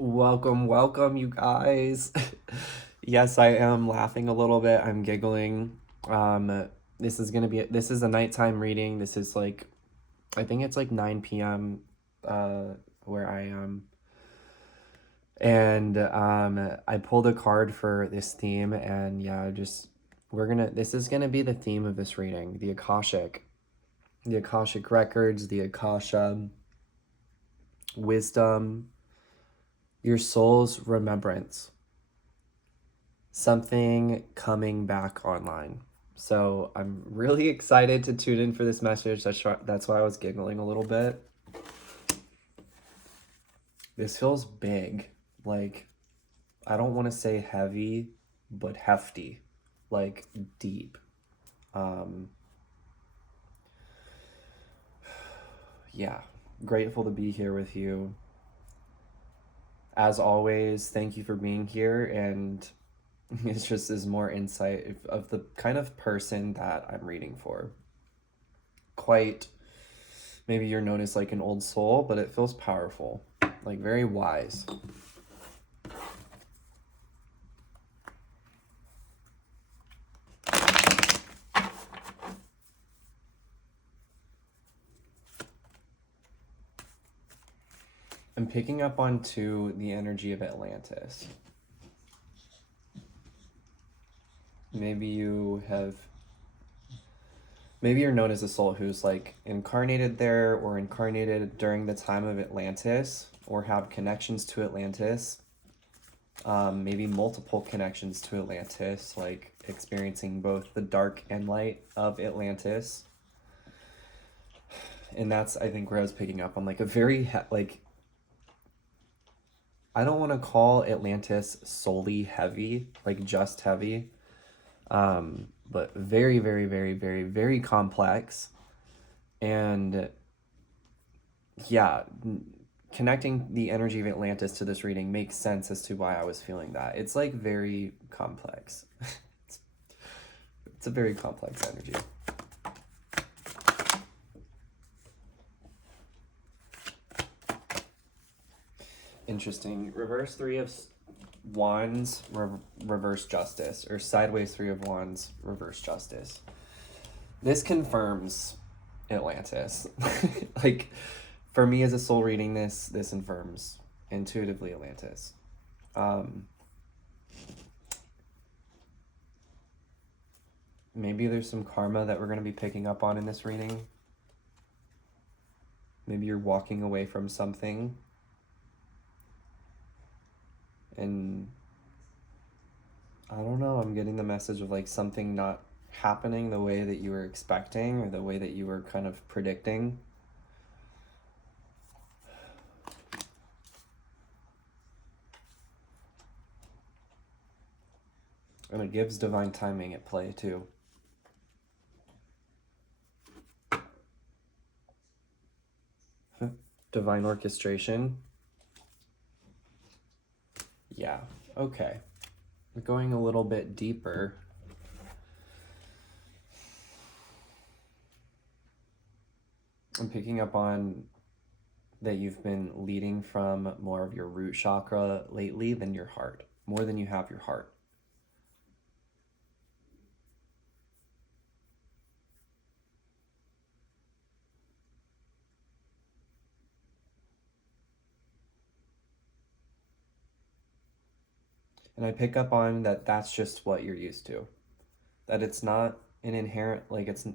Welcome, you guys. Yes, I am laughing a little bit. I'm giggling. This is a nighttime reading. This is like, I think it's like 9 p.m. Where I am. And I pulled a card for this theme, and yeah, this is gonna be the theme of this reading, the Akashic records, the Akasha wisdom, your soul's remembrance, something coming back online. So I'm really excited to tune in for this message. That's why I was giggling a little bit. This feels big. Like, I don't want to say heavy, but hefty. Like, deep. Yeah. Grateful to be here with you. As always, thank you for being here, and it's just is more insight of the kind of person that I'm reading for. Quite, maybe you're known as like an old soul, but it feels powerful, like very wise. I'm picking up onto the energy of Atlantis. Maybe you're known as a soul who's like incarnated there or incarnated during the time of Atlantis or have connections to Atlantis. Maybe multiple connections to Atlantis, like experiencing both the dark and light of Atlantis. And that's, I think, where I was picking up on like a very, I don't want to call Atlantis solely heavy, like just heavy, but very, very, very, very, very complex. And yeah, connecting the energy of Atlantis to this reading makes sense as to why I was feeling that. It's like very complex. It's a very complex energy. Interesting. Reverse Three of Wands, reverse Justice, or sideways Three of Wands, reverse Justice. This confirms Atlantis. Like, for me as a soul reading this confirms intuitively Atlantis. Maybe there's some karma that we're going to be picking up on in this reading. Maybe you're walking away from something and I don't know, I'm getting the message of like something not happening the way that you were expecting or the way that you were kind of predicting. And it gives divine timing at play too. Divine orchestration. Yeah, okay. We're going a little bit deeper. I'm picking up on that you've been leading from more of your root chakra lately than your heart, more than you have your heart. And I pick up on that that's just what you're used to. That it's not an inherent, like it's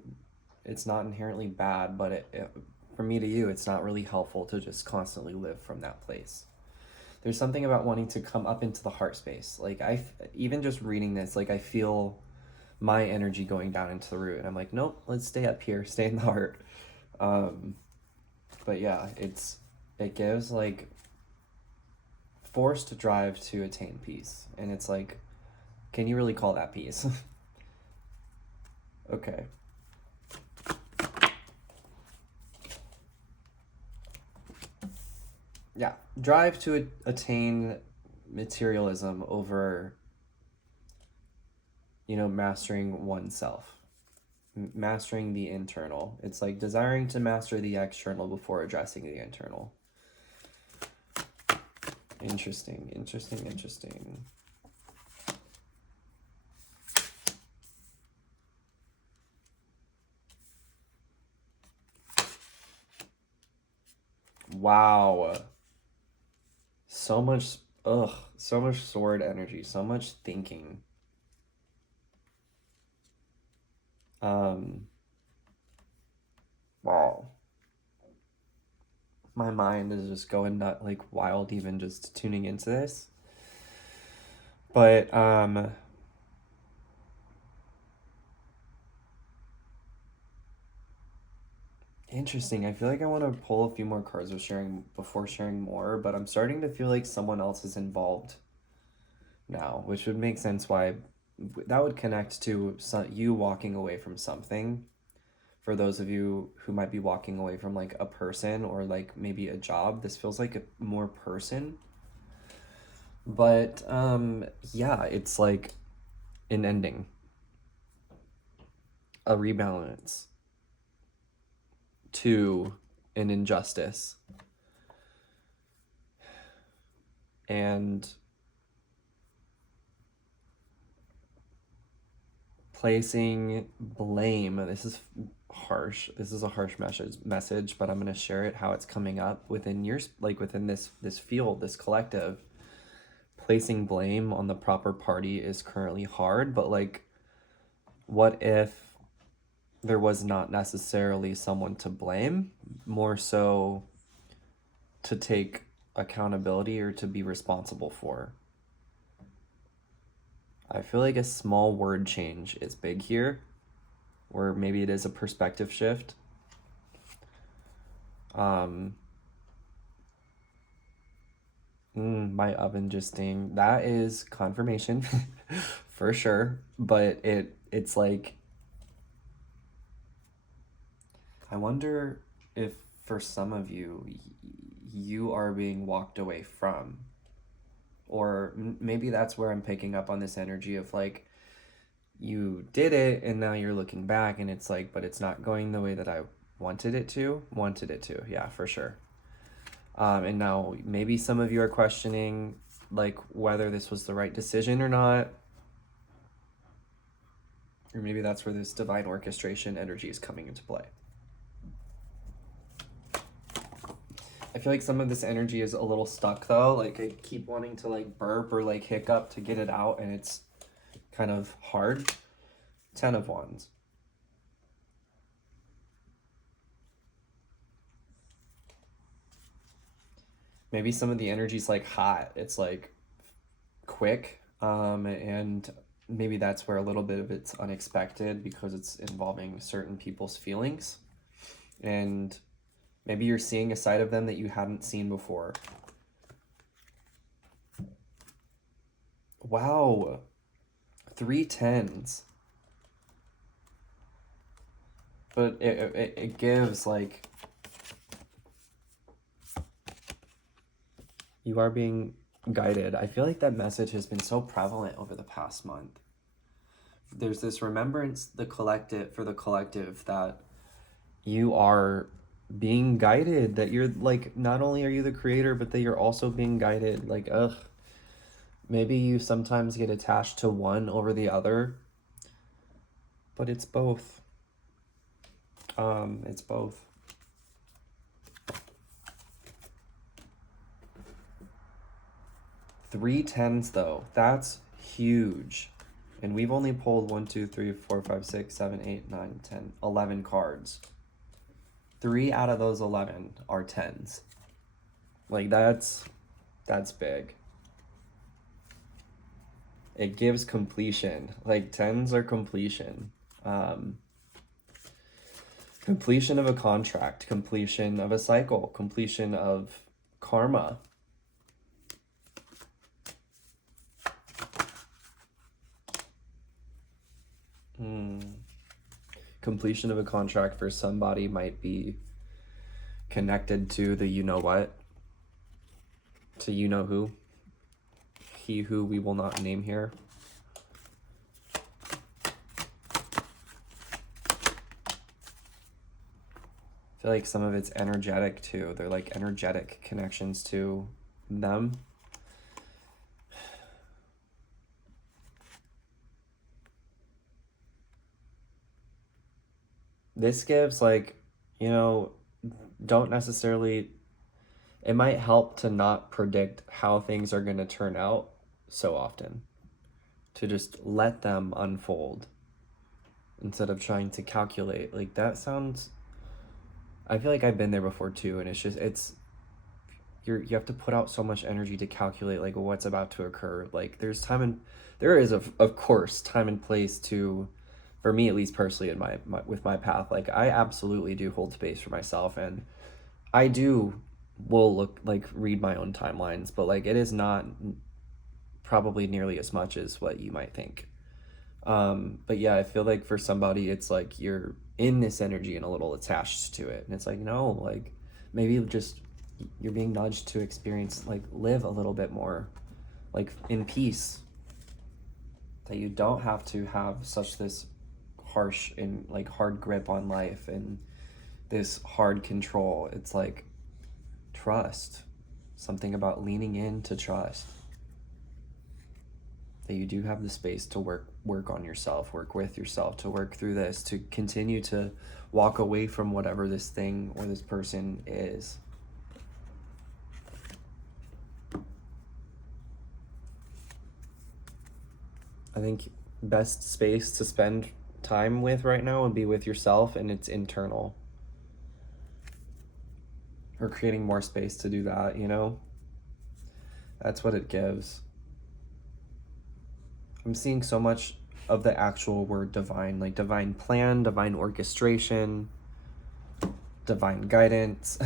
not inherently bad, but for me to you, it's not really helpful to just constantly live from that place. There's something about wanting to come up into the heart space. Like even just reading this, like I feel my energy going down into the root. And I'm like, nope, let's stay up here, stay in the heart. But yeah, it gives like forced drive to attain peace. And it's like, can you really call that peace? Okay. Yeah, drive to attain materialism over, mastering oneself, mastering the internal. It's like desiring to master the external before addressing the internal. Interesting, interesting, interesting. Wow. So much, so much sword energy, so much thinking. Wow. My mind is just going nut like wild even just tuning into this. But interesting. I feel like I want to pull a few more cards before sharing more, but I'm starting to feel like someone else is involved now, which would make sense why that would connect to you walking away from something. For those of you who might be walking away from like a person or like maybe a job, this feels like a more person. But yeah, it's like an ending, a rebalance to an injustice. And placing blame. This is harsh. This is a harsh message, but I'm going to share it how it's coming up within within this field, this collective. Placing blame on the proper party is currently hard, but like what if there was not necessarily someone to blame, more so to take accountability or to be responsible for? I feel like a small word change is big here, or maybe it is a perspective shift. My oven just dinged. That is confirmation for sure, but it's like I wonder if for some of you you are being walked away from, or maybe that's where I'm picking up on this energy of like you did it and now you're looking back and it's like, but it's not going the way that I wanted it to. Yeah, for sure. And now maybe some of you are questioning like whether this was the right decision or not. Or maybe that's where this divine orchestration energy is coming into play. I feel like some of this energy is a little stuck though. Like I keep wanting to like burp or like hiccup to get it out and it's kind of hard. 10 of Wands. Maybe some of the energy's like hot. It's like quick. And maybe that's where a little bit of it's unexpected because it's involving certain people's feelings. And maybe you're seeing a side of them that you hadn't seen before. Wow. 3 10s. But it gives like you are being guided. I feel like that message has been so prevalent over the past month. There's this remembrance the collective that you are being guided, that you're like not only are you the creator but that you're also being guided. Like maybe you sometimes get attached to one over the other, but it's both. It's both. Three tens though, that's huge. And we've only pulled 1, 2, 3, 4, 5, 6, 7, 8, 9, 10, 11 cards. 3 out of those 11 are tens. Like that's big. It gives completion. Like tens are completion. Completion of a contract, completion of a cycle, completion of karma. Completion of a contract for somebody might be connected to the you know what, to you know who, he who we will not name here. I feel like some of it's energetic too. They're like energetic connections to them. this gives like, you know, don't necessarily, it might help to not predict how things are going to turn out so often, to just let them unfold instead of trying to calculate. Like that sounds, I feel like I've been there before too, and it's just, you have to put out so much energy to calculate like what's about to occur. Like there's time and there is of course time and place to, for me at least personally in my with my path, like I absolutely do hold space for myself, and I do will look like read my own timelines, but like it is not probably nearly as much as what you might think. But yeah, I feel like for somebody it's like you're in this energy and a little attached to it, and it's like no, like maybe just you're being nudged to experience, like live a little bit more like in peace, that you don't have to have such this harsh and like hard grip on life and this hard control. It's like trust, something about leaning in to trust that you do have the space to work on yourself, work with yourself, to work through this, to continue to walk away from whatever this thing or this person is. I think best space to spend time with right now would be with yourself, and it's internal. Or creating more space to do that, you know? That's what it gives. I'm seeing so much of the actual word divine, like divine plan, divine orchestration, divine guidance.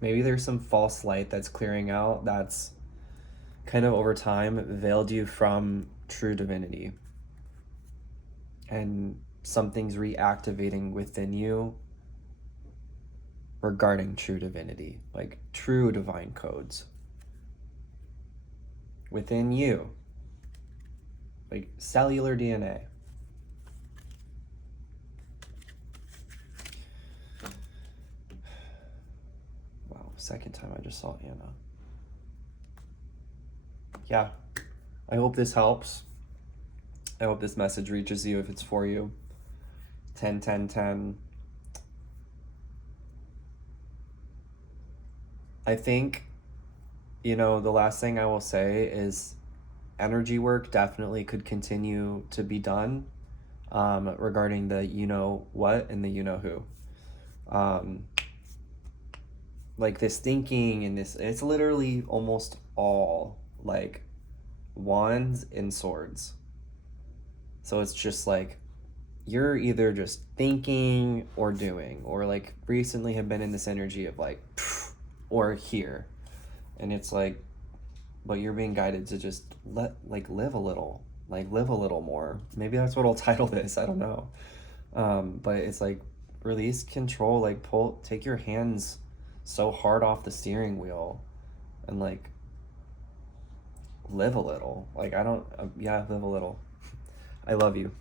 Maybe there's some false light that's clearing out that's kind of over time veiled you from true divinity. And something's reactivating within you regarding true divinity, like true divine codes within you, like cellular DNA. Wow, second time I just saw Anna. Yeah, I hope this helps. I hope this message reaches you if it's for you. 10, 10, 10. I think, you know, the last thing I will say is energy work definitely could continue to be done regarding the you know what and the you know who. Like this thinking and this, it's literally almost all like wands and swords. So it's just like you're either just thinking or doing, or like recently have been in this energy of like or here, and it's like, but you're being guided to just live a little, like live a little more. Maybe that's what I'll title this, I don't know. But it's like release control, like take your hands so hard off the steering wheel and like live a little. Like I don't yeah, live a little. I love you.